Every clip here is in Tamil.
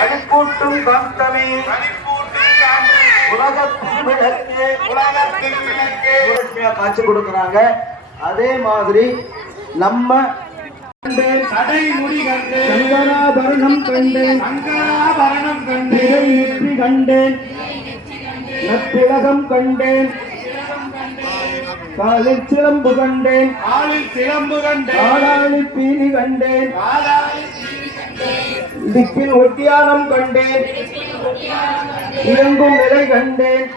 அடிக்கூட்டும் காந்தமே. காட்சி கொடுக்கறாங்க. அதே மாதிரி நம்ம சங்கராபரணம் கண்டேன் சங்கராபரணம் கண்டு திரை நெற்றி கண்டேன் நற்பிலகம் கண்டேன் காலில் சிலம்பு கண்டேன் ஆளில் சிலம்பு கண்டு காலாளி பீலி கண்டேன் இடுப்பில் ஒட்டியானம் கண்டேன் இறங்கும் நிலை கண்டேன்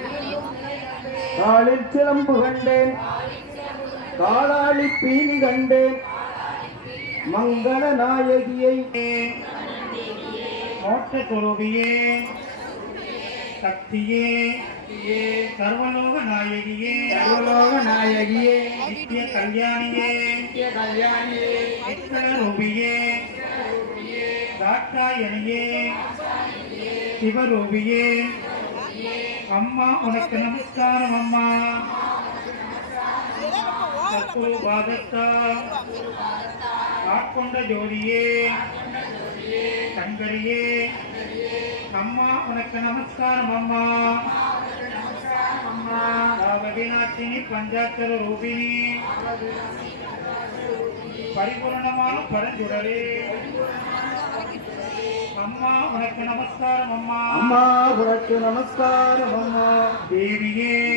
காலில் சிலம்பு கண்டேன் காலாளி பீலி கண்டேன் மங்கள நாயகியை. மோட்ச சுரூபியே சக்தியே. சர்வலோக நாயகியே. சர்வலோக நாயகியே. நித்திய கல்யாணியே. நித்திய கல்யாணியே. நித்தல ரூபியே தாட்சாயணியே சிவரூபியே. அம்மா உனக்கு நமஸ்காரம் அம்மா. சத்குரு பாதத்தா ஆட்கொண்ட ஜோதியே சங்கரியே அம்மா உனக்கு நமஸ்காரம் அம்மா. காவதிநாத்தினி பஞ்சாட்சர ரூபிணி பரிபூர்ணமான பரஞ்சுடரே. அம்மா உனக்கு நமஸ்காரம் அம்மா. அம்மா உனக்கு நமஸ்காரம் அம்மா. தேவியே.